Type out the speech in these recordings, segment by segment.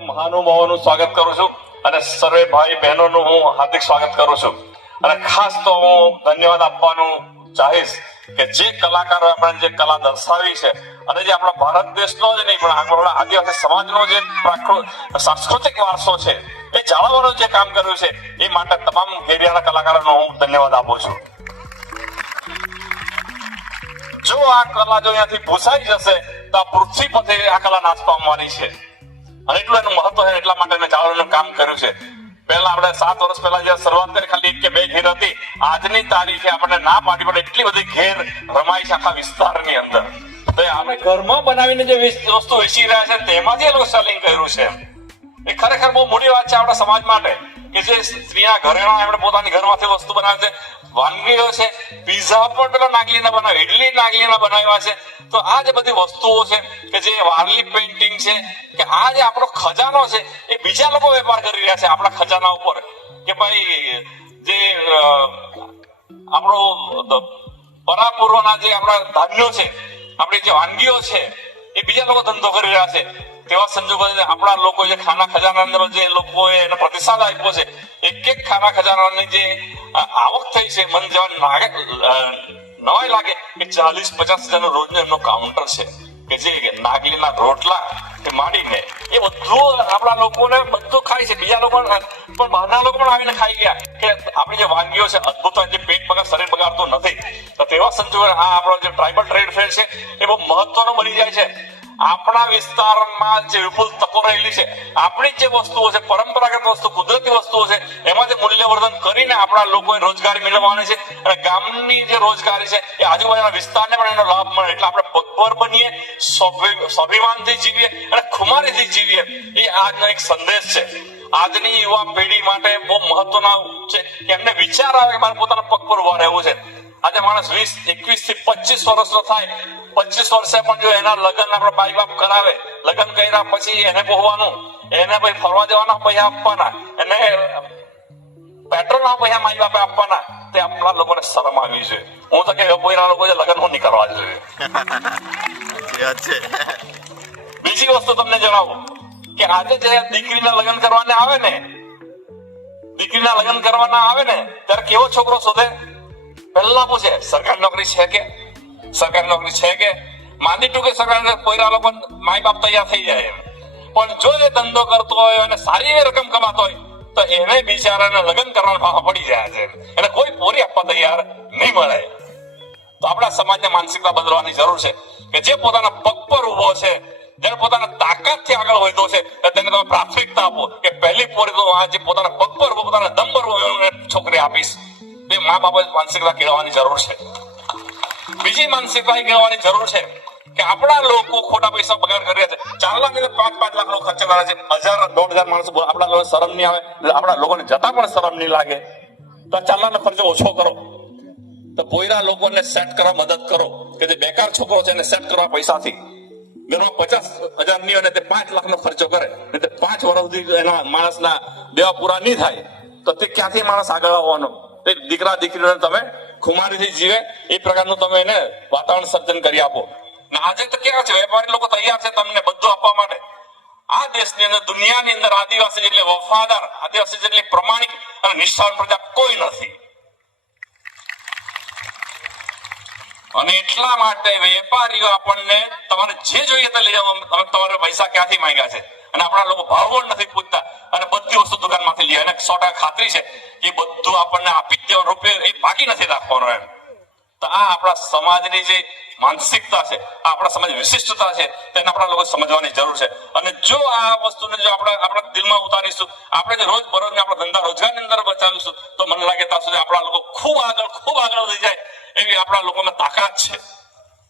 મહાનુભાવોનું સ્વાગત કરું છું અને સર્વે ભાઈ બહેનોનું હું હાર્દિક સ્વાગત કરું છું અને ખાસ તો હું ધન્યવાદ આપવાનું ચાહીશ કે જે કલાકારો આપણે જે કલા દર્શાવી છે અને જે આપણા ભારત દેશનો જ નહીં પણ આપણા આદિવાસી સમાજનો જે સાંસ્કૃતિક વારસો છે એ જાળવવાનું જે કામ કર્યું છે એ માટે તમામ એરિયાના કલાકારોનો હું ધન્યવાદ આપું છું. જો આ કલા જો અહીંયાથી ભૂસાઈ જશે તો આ પૃથ્વી પર આ કલા નાશ પામવાની છે અને એટલું એનું મહત્વ છે એટલા માટે મેં જાળવવાનું કામ કર્યું છે. પહેલા આપણે 7 વર્ષ પહેલા જે શરૂઆત કરી ખાલી 1 કે 2 ઘેર હતી, આજની તારીખે આપણે ના પાડી પડે એટલી બધી ઘેર રમાય છે આખા વિસ્તારની અંદર. તો આપણે ઘરમાં બનાવીને જે વસ્તુ વેચી રહ્યા છે તેમાંથી એ લોકો સેલિંગ કર્યું છે. એ ખરેખર બહુ મોટી વાત છે આપણા સમાજ માટે કે જે સ્ત્રીના ઘરેણા એમણે પોતાની ઘરમાંથી વસ્તુ બનાવે છે. વાનગીઓ છે, પીઝા પણ પેલા નાગલીના બનાવે, ઇડલી નાગલીના બનાવ્યા છે. તો આ જે બધી વસ્તુઓ છે કે જે વારલી પેઇન્ટિંગ છે કે આ જે આપણો ખજાનો છે એ બીજા લોકો વેપાર કરી રહ્યા છે આપણા ખજાના ઉપર કે ભાઈ જે આપણો પરાપૂર્વના જે આપણા ધાન્યો છે, આપણી જે વાનગીઓ છે એ બીજા લોકો ધંધો કરી રહ્યા છે. તેવા સંજોગો આપણા લોકો જે ખાના ખજાના અંદર જે લોકોએ એને પ્રતિસાદ આપ્યો છે, એક ખાના ખજાનાની જે આવક થઈ છે મને જેવા નવાઈ લાગે કે 40-50 હજારનો રોજનો એમનો કાઉન્ટર છે કે જે નાગલીના રોટલા કે માંડીને એ બધું આપણા લોકોને બધું ખાય છે. બીજા લોકો પણ બહારના લોકો પણ આવીને ખાઈ ગયા કે આપણી જે વાનગીઓ છે અદભુત જે પેટ બગાડ શરીર બગાડતો નથી. તો તેવા સંજોગો આ આપણો જે ટ્રાઇબલ ટ્રેડ ફેર છે એ બહુ મહત્વનો બની જાય છે. આપણા વિસ્તારમાં જે વિપુલ તકો રહેલી છે, આપણી જે વસ્તુઓ છે, પરંપરાગત વસ્તુ, કુદરતી વસ્તુઓ છે, એમાં જે મૂલ્યવર્ધન કરીને આપણા લોકોએ રોજગારી મેળવવાની છે અને ગામની જે રોજગારી છે એ આજુબાજુના વિસ્તારને પણ એનો લાભ મળે. એટલે આપણે પગભર બનીએ, સ્વાભિમાનથી જીવીએ અને ખુમારીથી જીવીએ, એ આજનો એક સંદેશ છે. આજની યુવા પેઢી માટે બહુ મહત્વનો છે કે એમને વિચાર આવે કે મારે પોતાના પગ પર ઉભા રહેવું છે. આજે માણસ 20, 21 થી 25 વર્ષનો થાય, 25 વર્ષે પણ જો એના લગ્ન આપણા બાઈ બાપ કરાવે, લગ્ન કર્યા પછી એને પોહવાનું, એને ભાઈ ફરવા જવાના પૈસા આપવાના, એને પેટ્રોલના પૈસા માઈ બાપે આપવાના, તે આપણા લોકોને શરમ આવી જોઈએ. હું તો કે પોઈના લોકો લગ્ન હું નહીં કરવા જોઈએ. બીજી વસ્તુ તમને જણાવું કે આજે જે દીકરીના લગ્ન કરવાના આવે ને, દીકરીના લગ્ન કરવાના આવે ને ત્યારે કેવો છોકરો શોધે? પહેલા પૂછે સરકારી નોકરી છે કે, સરકારી નોકરી છે કે, માંદી ટૂંકે સરકારી કોઈના લોકો માય બાપ તૈયાર થઈ જાય. પણ જો એ ધંધો કરતો હોય અને સારી એવી રકમ કમાતો હોય તો એને બિચારાને લગ્ન કરવાનો ફાફા પડી જાય છે, એને કોઈ પોરી આપવા તૈયાર નહીં મળે. તો આપણા સમાજને માનસિકતા બદલવાની જરૂર છે કે જે પોતાના પગ પર ઉભો છે, જેને પોતાના તાકાતથી આગળ વધ્યો છે તેને તમે પ્રાથમિકતા આપો કે પહેલી પોરી તો આ જે પોતાના પગ પર પોતાના દમ પર છોકરી આપીશ. તે મા બાપે માનસિકતા કેળવવાની જરૂર છે. બીજી માનસિકતા કેળવવાની જરૂર છે કે આપણા લોકો ખોટા પૈસા બગાડ કરી રહ્યા છે. 4 લાખ ને 5-5 લાખ લોકો ખર્ચ કરે છે. 1000-1500 માણસો આપણા લોકો શરમ નહીં આવે, આપણા લોકોને જતા પણ શરમ નહીં લાગે. તો 4 લાખનો ખર્ચો ઓછો કરો. તો પોયરા લોકોને સેટ કરવા મદદ કરો કે જે બેકાર છોકરો છે એને સેટ કરવા પૈસાથી. ઘરમાં 50,000 ની હોય ને તે 5 લાખનો ખર્ચો કરે ને તે 5 વર્ષ સુધી એના માણસના દેવા પૂરા નહીં થાય તો તે ક્યાંથી માણસ આગળ આવવાનો? દીકરા દીકરીઓને તમે ખુમારીથી જીવે એ પ્રકારનું તમે એને વાતાવરણ સર્જન કરી આપો. આજે તો કેવા છે વેપારી લોકો તૈયાર છે તમને બધું આપવા માટે. આ દેશની અંદર, દુનિયાની અંદર આદિવાસી જેટલી વફાદાર, આદિવાસી જેટલી પ્રમાણિક અને નિષ્ઠાવાન પ્રજા કોઈ નથી. અને એટલા માટે વેપારીઓ આપણને તમારે જે જોઈએ તે લઈ આવો, તમારે પૈસા ક્યાંથી માંગ્યા છે અને આપણા લોકો ભાવ નથી પૂછતા અને બધી વસ્તુ દુકાનમાંથી લે અને 100% ખાતરી છે એ બધું આપણને આપી જ દેવાનું, રૂપિયો એ બાકી નથી રાખવાનો એમ. તો આ આપણા સમાજની જે માનસિકતા છે, આપણા સમાજ વિશિષ્ટતા છે તેને આપણા લોકો સમજવાની જરૂર છે. અને જો આ વસ્તુને જો આપણા દિલમાં ઉતારીશું, આપણે જે રોજ બરોજ આપણા ધંધા રોજગારની અંદર બચાવીશું તો મને લાગે ત્યાં સુધી આપણા લોકો ખૂબ આગળ વધી જાય એવી આપણા લોકોમાં તાકાત છે.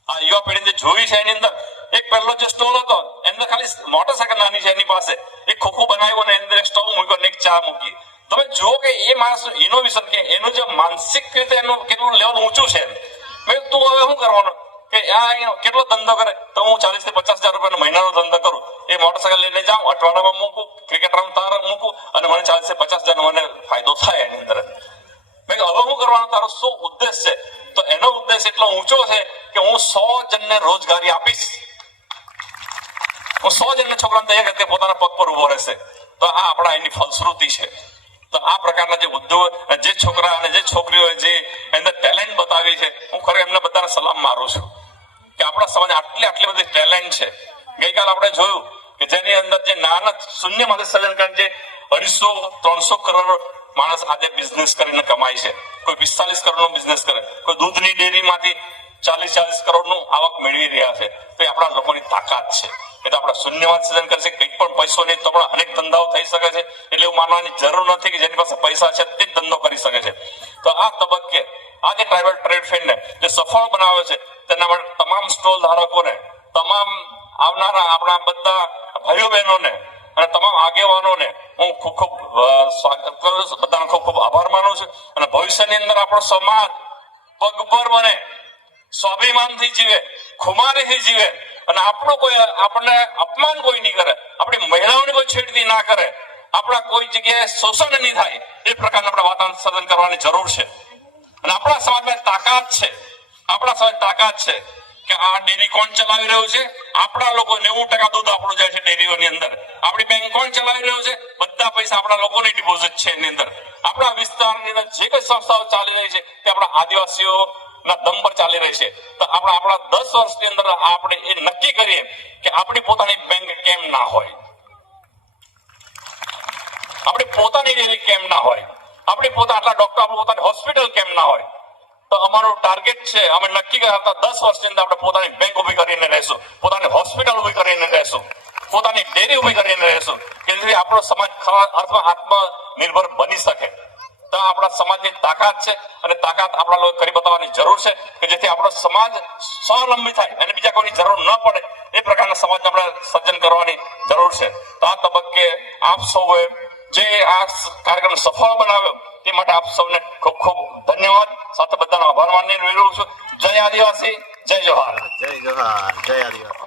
આ યુવા પેઢી જે જોઈ છે એની અંદર એક પહેલો જે સ્ટોલ હતો એની ખાલી મોટરસાયકલ નાની છે એની પાસે, એક ખોખું બનાવ્યું અને અંદર એક સ્ટોવ મૂક્યો અને એક ચા મૂકી. તમે જુઓ કે એ માણસ ઇનોવેશન કે એનું જે માનસિક રીતે એનું કેટલું લેવલ ઊંચું છે. તું હવે શું કરવાનું કે આ કેટલો ધંધો કરે તો હું 40,000 થી 50,000 રૂપિયાનો મહિનાનો ધંધો કરું. એ મોટરસાયકલ લઈને જાઉં, અઠવાડિયામાં મૂકું, ક્રિકેટ રમતા મૂકું અને મને 40,000 થી 50,000 નો મને ફાયદો થાય એની અંદર. મેં હવે શું કરવાનું, તારો શું ઉદ્દેશ છે? તો એનો ઉદ્દેશ એટલો ઊંચો છે કે હું 100 જણને રોજગારી આપીશ. હું 100 જણના છોકરાને તૈયાર કરીને પોતાના પગ પર ઉભો રહેશે. તો આ આપણા એની ફલશ્રુતિ છે. તો આ પ્રકારના જે ઉદ્યોગ, જે છોકરા અને જે છોકરીઓ જે અંદર ટેલેન્ટ બતાવી છે, હું ખરેખર એમને બધાને સલામ મારું છું કે આપણા સમાજ આટલી બધી ટેલેન્ટ છે. ગઈકાલ આપણે જોયું કે જેની અંદર જે નાના શૂન્યમાંથી સર્જન કરીને જે 250-300 કરોડ માણસ આજે બિઝનેસ કરીને કમાય છે. કોઈ 45 કરોડનો બિઝનેસ કરે, કોઈ દૂધની ડેરીમાંથી 40 કરોડનું આવક મેળવી રહ્યા છે. તો એ આપણા લોકોની તાકાત છે. એટલે આપણે શૂન્યમાંથી સર્જન કરશે, કંઈ પણ પૈસો નહીં તો પણ અનેક ધંધાઓ થઈ શકે છે. એટલે એવું માનવાની જરૂર નથી કે જેની પાસે પૈસા છે તે જ ધંધો કરી શકે છે. તો આ તબક્કે આ જે ટ્રાઇબલ ટ્રેડ ફેરને જે સફળ બનાવે છે, તેના માટે તમામ સ્ટોલ ધારકોને, તમામ આવનારા આપણા બધા ભાઈઓ બહેનોને અને તમામ આગેવાનોને હું ખૂબ સ્વાગત કરું છું. બધાનો ખૂબ આભાર માનું છું. અને ભવિષ્યની અંદર આપણો સમાજ પગભર બને, સ્વાભિમાનથી જીવે, ખુમારીથી જીવે અને આપણો કોઈ આપણને અપમાન કોઈ નહીં કરે, આપણી મહિલાઓની કોઈ છેડતી ના કરે, આપણા કોઈ જગ્યાએ શોષણ નહીં થાય, એ પ્રકારના આપણે વાતાવરણ સર્જન કરવાની જરૂર છે. અને આપણા સમાજમાં તાકાત છે, આપણા સમાજ તાકાત છે કે આ ડેરી કોણ ચલાવી રહ્યું છે? આપણા લોકો. 90% દૂધ આપણું જાય છે ડેરીઓની અંદર. આપણી બેંક કોણ ચલાવી રહ્યું છે? બધા પૈસા આપણા લોકોની ડિપોઝિટ છે એની અંદર. આપણા વિસ્તારની અંદર જે કઈ સંસ્થાઓ ચાલી રહી છે તે આપણા આદિવાસીઓના દમ પર ચાલી રહી છે. તો આપણા 10 વર્ષની અંદર આપણે એ નક્કી કરીએ કે આપણી પોતાની બેંક કેમ ના હોય, આપણી પોતાની ડેરી કેમ ના હોય, આપણી આટલા ડોક્ટર, આપણી પોતાની હોસ્પિટલ કેમ ના હોય. તો અમારું ટાર્ગેટ છે, અમે નક્કી કર્યા હતા 10 વર્ષની અંદર આપણે પોતાની બેંક ઉભી કરીને રહેશું, પોતાની હોસ્પિટલ ઉભી કરીને રહેશું, પોતાની ડેરી ઉભી કરીને રહેશું કે જેથી આપણો સમાજ ખરા અર્થમાં આત્મનિર્ભર બની શકે. તો આપણા સમાજની તાકાત છે અને તાકાત આપણા લોકો કરી બતાવવાની જરૂર છે કે જેથી આપણો સમાજ સ્વાવલંબી થાય અને બીજા કોઈની જરૂર ન પડે એ પ્રકારના સમાજને આપણે સર્જન કરવાની જરૂર છે. તો આ તબક્કે આપ સૌએ જે આ કાર્યક્રમ સફળ બનાવ્યો તે માટે આપ સૌને ખૂબ ખૂબ ધન્યવાદ. સાથે બધાનો આભાર માની રહ્યો છું. જય આદિવાસી, જય જોહાર. જય જોહાર, જય આદિવાસી.